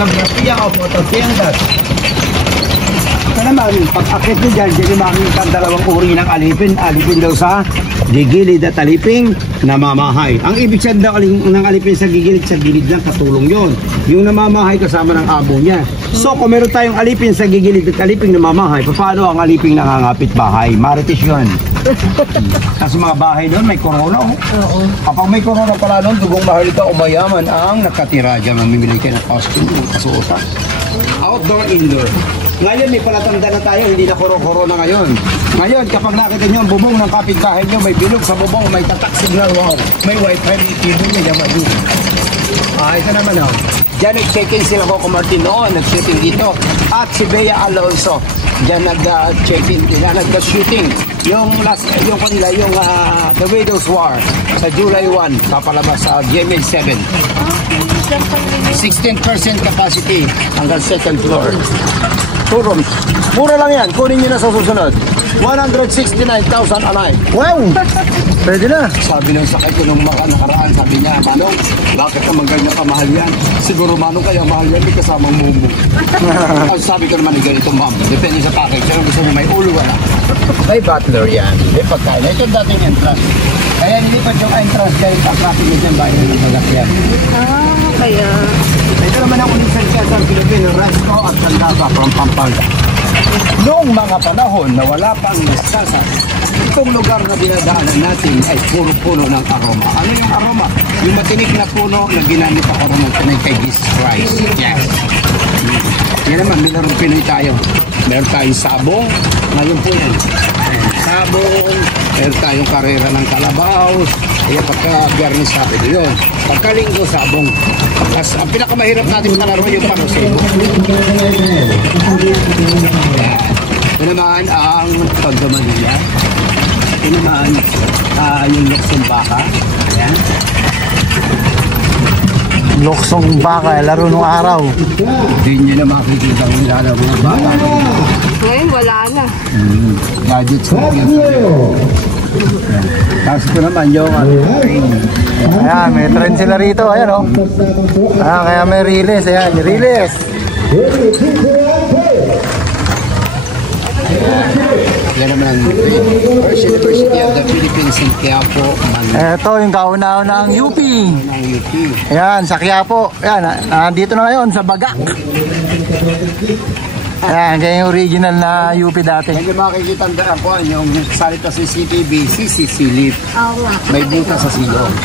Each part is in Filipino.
Photography o photosynthesis. Ito naman, pag-akit nyo dyan, dyan yung makikita ang dalawang uri ng alipin. Alipin daw sa gigilid at aliping namamahay. Ang ibig sabihin daw ng alipin sa gilid lang, katulong yon. Yung namamahay kasama ng abo niya. So kung meron tayong alipin sa gigilid at aliping namamahay, paano ang aliping nangangapit bahay? Marites yun. Kasi mga bahay doon may korona. Oo. Kapag may korona pala doon, dugong mahalita o mayaman ang nakatira dyan. Mamimili kayo ng costume, kasuotan. Outdoor, indoor. Ngayon may palatanda na tayo, hindi na korona ngayon. Ngayon kapag nakita nyo ang bubong ng kapitbahay nyo, may bilog sa bubong, may tatak signal, wow. May wifi, may TV nyo, yaman yun. Ito naman oh. Diyan nag-check-in sila Coco Martin noon, nag-shooting dito. At si Bea Alonso, diyan nag-check-in, nag-shooting. Yung kanila, yung The Widow's War sa July 1, papalabas sa GMA 7. 16% capacity hanggang second floor. 2 rooms. Mura lang yan. Kunin nyo na sa susunod. 169,000 a night. Wow! Pwede na. Sabi ng sakay ko nung nakaraan, sabi niya, Manong, bakit ka maganda pa mahal yan? Siguro Manong kaya mahal yan, may kasamang mumu. Sabi ko naman ganito, ma'am. Depende sa package. Pero gusto mo may ulo, wala. May butler yan. May pagkain. Ito dating entrance. Kaya nilipat yung entrance dahil pakrapin nyo dyan bayan ng Magasyan. Kaya. Ito naman ang ulit sa Pilipino, Resto at Sandasa from Pampanga. Noong mga panahon na wala pang nasasas, itong lugar na dinadaanan natin ay puro puno ng aroma. Ano yung aroma? Yung matinik na puno na ginamit ako ng kay Jesus Christ. Yes. Yan naman, mayroong Pinoy tayo. Meron tayong sabong. Ngayon po yan. Sabong. Meron tayong karera ng kalabaw. Kaya pagka-biyernes sabi yun. Pagkalinggo, sabong. Tapos ang pinakamahirap natin kalaro yung panusego. Ito naman ang pagdamanila. Ito naman yung luksong baka. Ayan. Luksong baka, laro nung araw. Hindi nyo na makikita ang nilalaro ng baka. Ngayon, wala na. Gadgets na yan. Tapos ito naman yung train. Ayan, may trend sila rito. Ayan o. Kaya may release. Ayan, release. Yan naman ang First University of the Philippines in Quiapo, Manila. Ito yung kauna-una ng UP. UP. Ayan, sa Quiapo. Ayan, dito na ngayon sa Bagak. Ayan, kaya yung original na UP dati. Hindi makikita ang daan ko, yung salita si CPB, silip. May buta sa silong.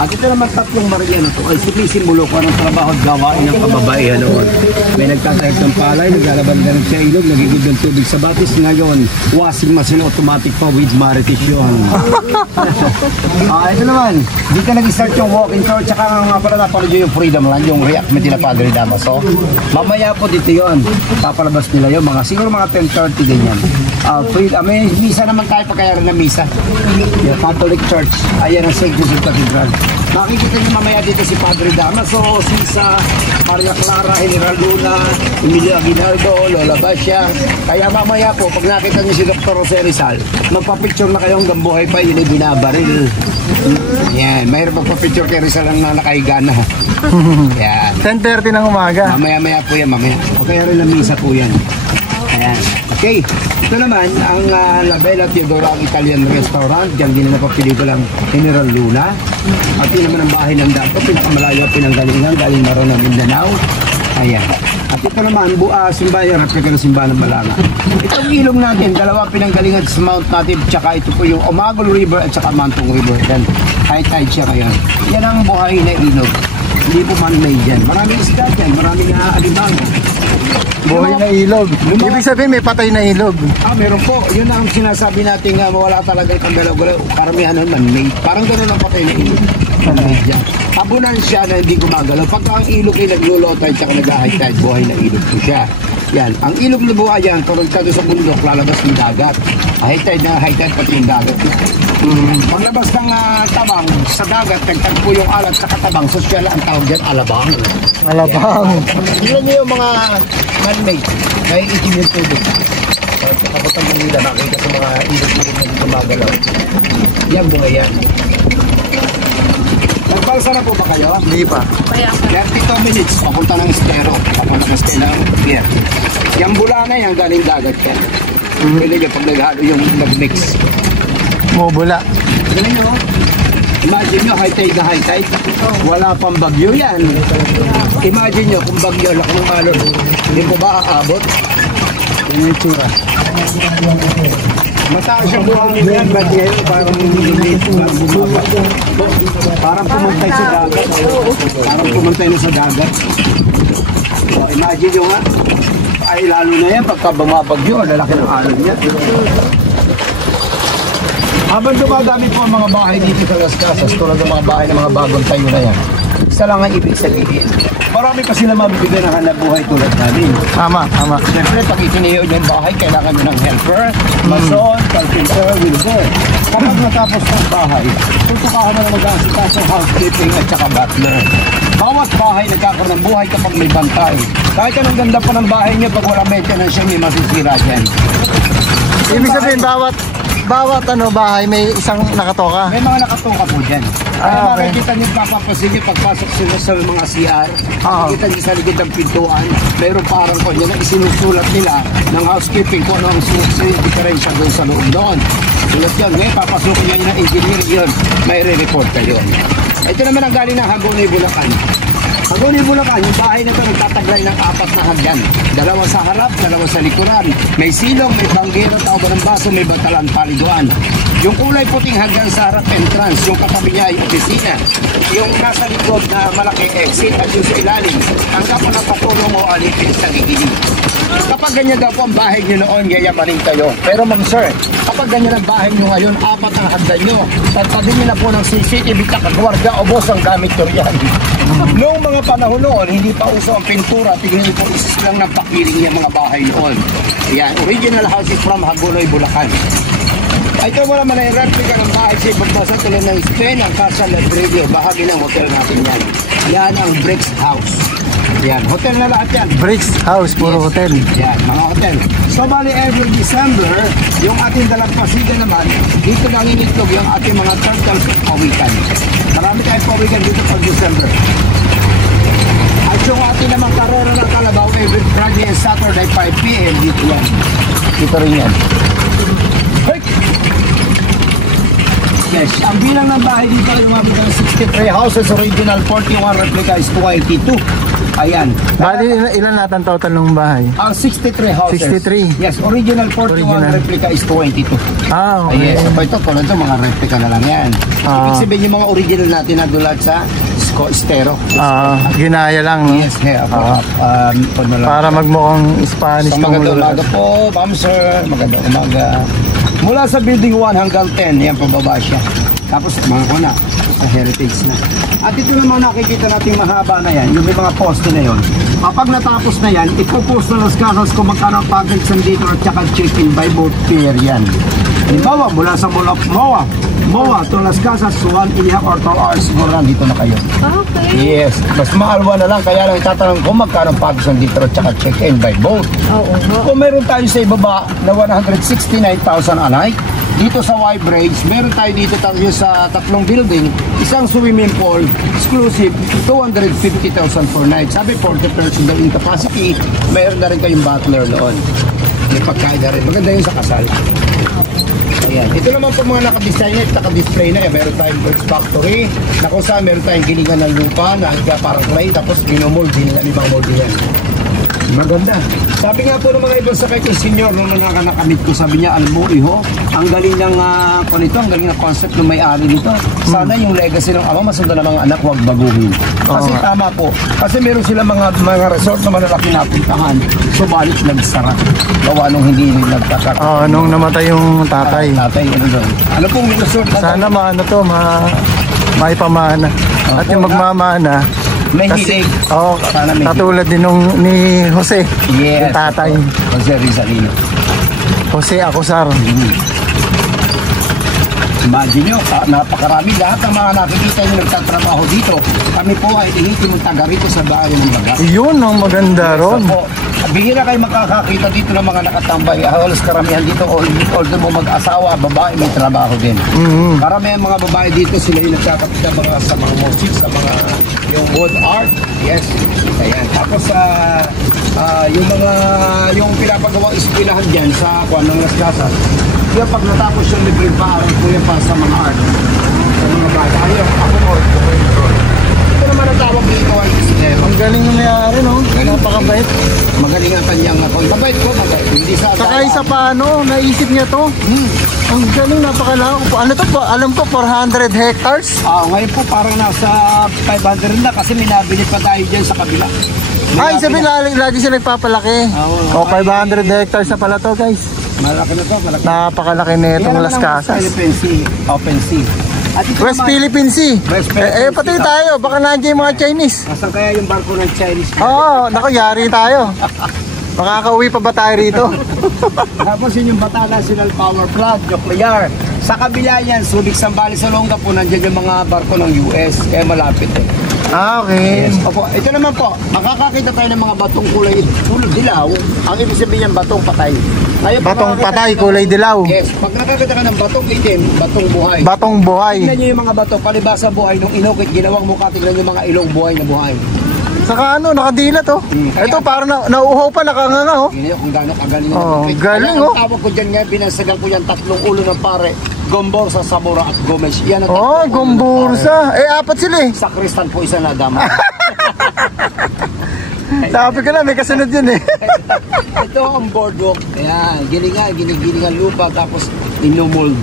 At ito naman tatlong Mariano to. Ay, simbolo ko anong trabaho at gawain ng kababaihan noon. May nagtatahip ng palay, naglalaban-laban sa ilog, nagigod ng tubig sa batis. Ngayon, washing machine automatic pa with Marites yun. Ito naman, di ka nag-start yung walk-in tour, tsaka nga pala napanood yung Freedom Land, yung reenactment nila Padre Damaso. Mamaya po dito yun, papalabas nila yun, siguro mga 10:30 ganyan. May misa naman tayo pagkayaran na misa. Yung Catholic Church, ayan ang St. Joseph Cathedral. Makikita niyo mamaya dito si Padre Damaso, Sisa, Maria Clara, General Luna, Emilio Aguinaldo, Lola Basya. Kaya mamaya po, pag nakita niyo si Dr. Jose Rizal, magpa-picture na kayo hanggang buhay pa, yun ay binabaril. Yan, mayroon magpa-picture kay Rizal ang nakahiga na. Yan. 10:30 ng umaga. Mamaya po yan, mamaya. Okay, rin ang misa po yan. Ayan. Okay, ito naman ang La Bella Teodora, ang Italian restaurant. Diyan din na papelikulang General Luna. At yun naman ang bahay ng dato, pinakamalayo pinanggalingan, galing Maron ng Mindanao. Ayan. At ito naman, simbahan, replika ng simbahan ng Malanga. Itong ilog natin, dalawa pinanggalingan sa Mount Native, tsaka ito po yung Omagol River at tsaka Mantong River. Then, high-tide siya ngayon. Yan ang buhay na ilog. Hindi po man-made dyan. Maraming isda dyan, maraming alimango. Buhay na ilog. Ibig sabihin may patay na ilog. Meron po. Yun ang sinasabi natin mawala talaga itong galaw-galaw. Karamihan naman man-made. Parang gano'n ang patay na ilog. Abunan siya na hindi gumagalaw. Pagka ang ilog ay naglulotay tsaka nag-high tide, buhay na ilog po siya. Yan. Ang ilog na buhay yan, konektado sa bundok, lalabas ng dagat. High tide na high tide pati yung dagat. Paglabas ng tabang sa dagat, nagtagpo yung alat sa katabang. Sosyal ang tawag dyan, alabang. Alabang. Yun yung mga man-made. May itim yung tubig. Sa kapatang Manila, nakita sa mga ilog-ilog na gumagalaw. Yan, buhay yan. Nakabalsa na po ba kayo? Hindi pa. Kaya 32 minutes, papunta ng Estero. Papunta ng Estero. Pier. Yung bula na yan, galing dagat yan. Pwede nyo pag naghalo yung nag-mix. Mobula. Galing nyo, imagine nyo, high tide na high tide. Wala pang bagyo yan. Imagine nyo, kung bagyo, laki ng malo, hindi po ba aabot? Yan yung tsura. Mataas siya buhangin yan, ba't ngayon parang lilit, parang pumuntay sa dagat. Parang pumuntay na sa dagat. So, imagine nyo nga, ay lalo na yan pagka bumabagyo, lalaki ng alon niya. Habang dumadami po ang mga bahay dito sa Las Casas, tulad ng mga bahay ng mga bagong tayo na yan, isa lang ang ibig sabihin. Marami kasi na mabibigyan ng hanap buhay tulad namin. Tama, tama. Siyempre, pag itiniyo yung bahay, kailangan nyo ng helper, mason, carpenter, welder. Kapag natapos ng bahay, tutukahan na ng mag-aasikaso, housekeeping at saka butler. Bawat bahay nagkakaroon ng buhay kapag may bantay. Kahit anong ganda pa ng bahay nyo, pag wala maintenance siya, may masisira dyan. Ibig sabihin, bawat bahay may isang nakatoka. May mga nakatuka po dyan. Ah, okay. Makikita niyo, papapasin niyo pagpasok sa mga CR. Oo. Makikita niyo sa likod ng pintuan. Mayroon parang kanya na isinusulat nila ng housekeeping kung ano ang diferensya doon sa loob doon. Sulat yun. Ngayon, papasukin niya ng engineer yun. May re-report kayo. Ito naman ang galing ng Hagonoy, Bulacan. Hagonoy, Bulacan, yung bahay na ito nagtataglay ng 4 na hagdan. 2 sa harap, 2 sa likuran. May silong, may banggero, tao ng baso, may batalan, paliguan. Yung kulay puting hagdan sa harap entrance, yung katabi niya ay opisina. Yung nasa likod na malaki exit at yung sa ilalim, ang kapag napapulong o alipin sa gigilid. Kapag ganyan daw po ang bahay nyo noon, yayamanin kayo. Pero ma'am sir, kapag ganyan ang bahay nyo ngayon, 4 ang hagdan nyo. Tagpabin nyo na po ng CCTV kakagwarga o boss ang gamit nyo riyan. Noong mga panahon noon, hindi pa uso ang pintura, tignan nyo po isis lang ng pakiling yung mga bahay noon. Ayan, original house is from Hagonoy, Bulacan. Ito wala man ay replica ng bahay sa ibang bansa tulad ng Spain, ang Casa Ladrillo, bahagi ng hotel natin yan. Yan ang Bricks House. Yan, hotel na lahat yan. Bricks House, puro hotel. Yan, mga hotel. So bali every December, yung ating dalampasigan naman, dito nangingitlog yung ating mga turtles pawikan. Marami tayong pawikan dito pag December. At yung ating naman karera ng Kalabaw every Friday and Saturday 5 p.m. dito yan. Dito rin yan. Hey! Yes, ang bilang ng bahay dito ay lumabot ng 63 houses, original 41, replica is 282. Ayan. Bali, ilan natin total ng bahay? 63 houses. 63. Yes, original 41, Original. replica is 22. Ah, Ay, okay. yes, ito tulad ito, mga replica na lang yan. Ibig sabihin yung mga original natin na dulat sa Estero. Ginaya lang, no? Yes, Para magmukhang Spanish. so, magandang umaga po, ma'am sir. Magandang umaga. Mula sa building 1 hanggang 10, yan pababa siya. Tapos mga kuna, sa heritage na. At ito naman nakikita natin mahaba na yan, yung may mga poste na yun. Kapag natapos na yan, ipopost na Las Casas kung magkano ang package dito at saka check-in by boat pier yan. Halimbawa, mula sa Mall of MOA to Las Casas, 1.5 or 2 hours, siguro nandito na kayo. Okay. Yes, mas maalwa na lang, kaya lang itatanong ko magkano ang package dito at saka check-in by boat. Oo. Kung meron tayo sa ibaba na 169,000 a night, dito sa Y-Bridge, meron tayo dito tayo sa 3 building, isang swimming pool, exclusive, 250,000 per night. Sabi 40% daw yung capacity, meron na rin kayong butler doon. May pagkain na rin. Maganda yun sa kasal. Ayan. Ito naman po mga naka-design na, naka-display na. Meron tayong Bricks Factory, na kung saan meron tayong gilingan ng lupa, na parang clay, tapos minumol, din ibang mold yan. Maganda. Sabi nga po ng mga ibang sakay ko, senior, nung nakamit ko, sabi niya, alam mo, iho, ang galing ng konito, ang galing ng concept ng may-ari nito. Sana yung legacy ng ama, masundan ng mga anak, huwag baguhin. Kasi tama po. Kasi meron sila mga resort na malalaki na puntahan. Subalit nagsara. Gawa nung hindi nagkakaroon. Nung namatay yung tatay. Tatay, ano doon. Ano pong resort? Sana maano to, maipamana. At yung magmamana, May hilig. Sana may katulad din nung ni Jose, Yes. yung tatay. Jose Rizalino. Jose Acosar. Imagine nyo, napakarami. Lahat ng mga nakikita nyo nagtatrabaho dito, kami po ay ihitin ng taga rito sa bahay ng baga. Yun ang maganda ron. So po, at bihira kayo makakakita dito ng mga nakatambay. Halos karamihan dito, although mo mag-asawa, babae may trabaho din. Karamihan mga babae dito, sila yung nagkakapit na mga sa mga music, sa mga yung wood art. Yes, ayan. Tapos yung pinapagawang eskwelahan dyan sa kuwan ng Las Casas. Kaya pag natapos yung libre pa, ko yan pa sa mga art. Sa mga bata. Ayun, ako mo. Ito naman ang tawag dito ay Isidero. Ang galing yung mayari, no? Napakabait. Magaling ang kanyang ako. Mabait ko, mabait. Hindi sa Saka isa pa, ano, naisip niya to. Ang galing, napakalawak. Ano to po? Alam ko, 400 hectares. Ngayon po parang nasa 500 na kasi minabili pa tayo dyan sa kabila. Ay, sabihin lagi sila nagpapalaki. Oo. 500 hectares na pala to, guys. Malaki na to, malaki. Napakalaki na itong Las Casas. Philippine Sea, Open Sea. At ito West naman, Philippine Sea. West Philippine Sea. Pati tayo, baka nandiyan yung mga Chinese. Nasaan kaya yung barko ng Chinese? Oo, naku, yari tayo. Makakauwi pa ba tayo rito? Tapos yun yung Bata National Power Plant, nuclear. Sa kabila yan, Subic, Sambales, Olonga po, nandiyan yung mga barko ng US. Kaya malapit eh. Okay. Yes. Opo, ito naman po, makakakita tayo ng mga batong kulay dilaw. Ang ibig sabihin yan, batong patay. Batong patay, kulay dilaw. Yes, pag nakakita ka ng batong itim, batong buhay. Batong buhay. Tingnan nyo yung mga bato, palibasa buhay, nung inukit, ginawang mukha, tingnan yung mga ilong buhay na buhay. Saka ano, nakadilat oh. Ito parang nauuhaw pa, nakanganga oh. Tingnan nyo kung gano'ng kagaling. Galing Kaya oh. ang tawag ko dyan nga, binansagan ko yan 3 ulo ng pare. Gomborsa, Samora at Gomes. Yan ang 3 ulo ng pare. Gomborsa. Apat sila eh. Sa Kristan po isa na dama. Sabi ko na, may kasunod yun eh. Ito ang boardwalk. Ayan, ginigilingan lupa tapos inomold.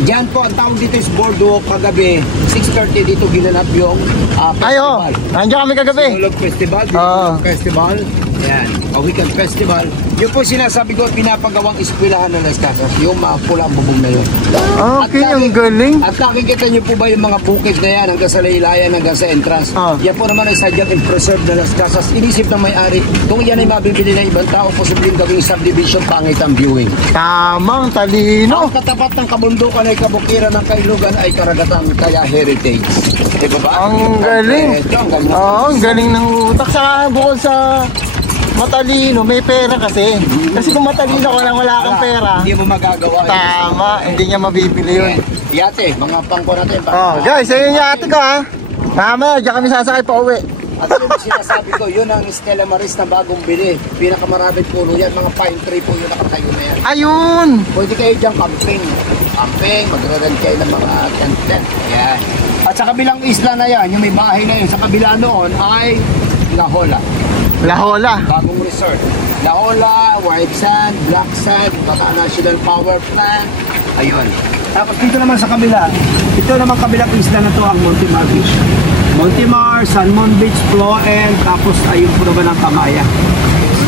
Diyan po, ang tawag dito is boardwalk. Kagabi, 6:30 dito ginanap yung festival. Nandiyan kami kagabi. Sinulog Festival, Festival. Ayan, weekend festival. Yung po sinasabi ko, pinapagawang eskwelahan ng Las Casas. Yung pulang bubong na yun. Okay, ang galing. At nakikita niyo po ba yung mga bukid na yan hanggang sa laylayan, hanggang sa entrance? Yan po naman ay sadyang in-preserve na Las Casas. Inisip ng may-ari, kung yan ay mabibili ng ibang tao, posibleng gawing subdivision, pangit ang viewing. Tamang talino. Ang katapat ng kabundukan ay kabukiran ng Kailugan ay karagatan, kaya heritage. Diba ba? Ang galing. Ang galing ng utak. Saka bukod sa matalino, may pera kasi. Kasi kung matalino ka lang, wala kang pera. Hindi mo magagawa. Tama, hindi niya mabibili yun. Yate, mga pangko natin. Guys, ayun yung ate ko ha. Tama, diyan kami sasakay pa uwi. At yun ang sinasabi ko, yun ang Stella Maris na bagong bili. Pinakamaraming puno yan, mga pine tree po yung nakatayo na yan. Ayun! Pwede kayo dyan camping. Camping, magra-rent kayo ng mga tent. Yan. At sa kabilang isla na yan, yung may bahay na yun, sa kabila noon ay La Jolla. La Jolla. Bagong resort. La Jolla, White Sand, Black Sand, Bata National Power Plant. Ayun. Tapos dito naman sa kabila, ito naman kabilang isla na to ang Montemar Beach. Montemar, San Mon Beach, Floen, tapos ayun po naman ang Kamaya.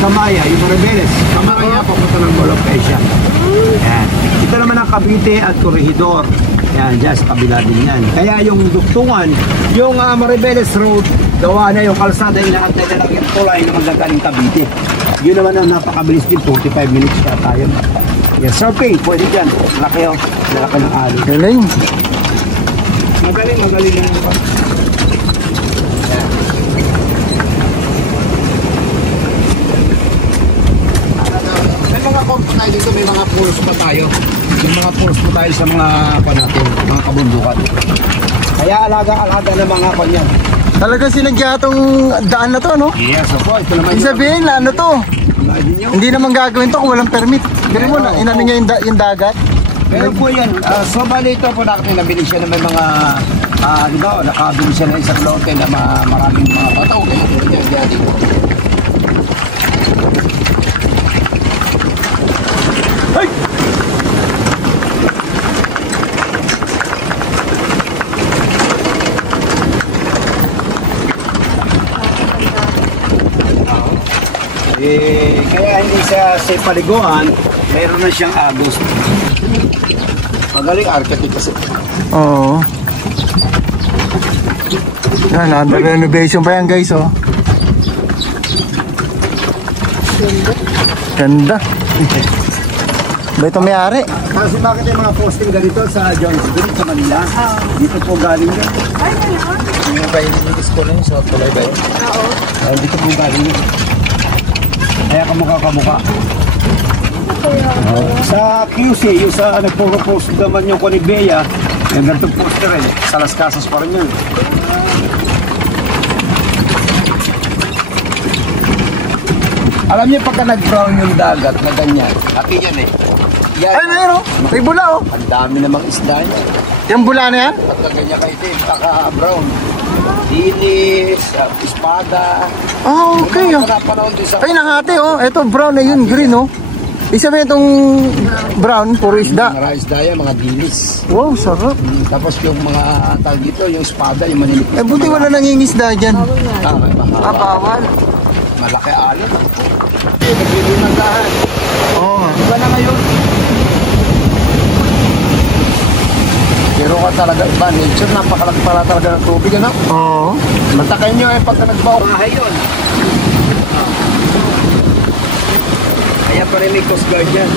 Kamaya, yung Maribeles. Kamaya, papunta ng Mall of Asia. Yan. Ito naman ang Cavite at Corregidor. Yan, dyan sa kabila din yan. Kaya yung duktungan, yung Maribeles Road, gawa na yung kalsada, inaantay na lang yung tulay na magagaling Cavite. Yun naman ang napakabilis din, 45 minutes na tayo. Yes, surfing, pwede dyan. Laki o, laki ng ali. Galing. Magaling yung iba. May mga kompo tayo dito, may mga pools pa tayo. May mga pools pa tayo sa mga natin, mga kabundukan. Kaya alaga-alaga ng mga kanyan. Talaga sinadya itong daan na to, no? Yes, opo. Ito naman Ibig sabihin, ano to? Hindi naman gagawin to kung walang permit. Pero mo na, inano niya yung dagat. Pero po yan, so bali ito po natin nabili siya na may mga, di ba, nakabili siya ng isang lote na maraming mga bataw. Kaya po niya, dito. Hey! Kaya hindi siya sa paliguan, mayroon na siyang agos. Magaling architect kasi. Oo. Yan, under renovation pa yan guys, oh. Ganda. Ba ito may-ari? Kasi bakit yung mga posting ganito sa Jonesville, sa Manila? Dito po galing yun. Ay, wala. Yung kayo nililis ko na yun sa tulay ba yun? Oo. Dito po galing yun. Kaya kamukha-kamukha. Sa QC, yung sa nagpo-post naman yung Conibea, yung ganitong poster eh, sa Las Casas pa rin yun. Alam niyo pagka nag-brown yung dagat na ganyan, laki yan eh. Yan, Ay, ayun oh. May bula oh. ang dami namang isda niya. Yung bula na yan? Pagka ganyan ka itim, pagka-brown. Dilis, espada. Ah, okay oh. Panahon din sa... Ay, nangate oh. Ito brown na yun, green oh. Isa ba itong brown, puro isda? Mga isda yan, mga dilis. Wow, sarap. Tapos yung mga tawag dito, yung espada, yung manilip. Eh, buti wala nangingisda dyan. Bawal. Malaki alon. Naglilunang dahan. Oo. Iba na ngayon. Pero ka talaga iba, nature, napakalaki pala talaga ng tubig, ano? Oo. Mantakay nyo eh, pagka nagbaw. Bahay yun. Kaya pa rin may Coast Guard yan.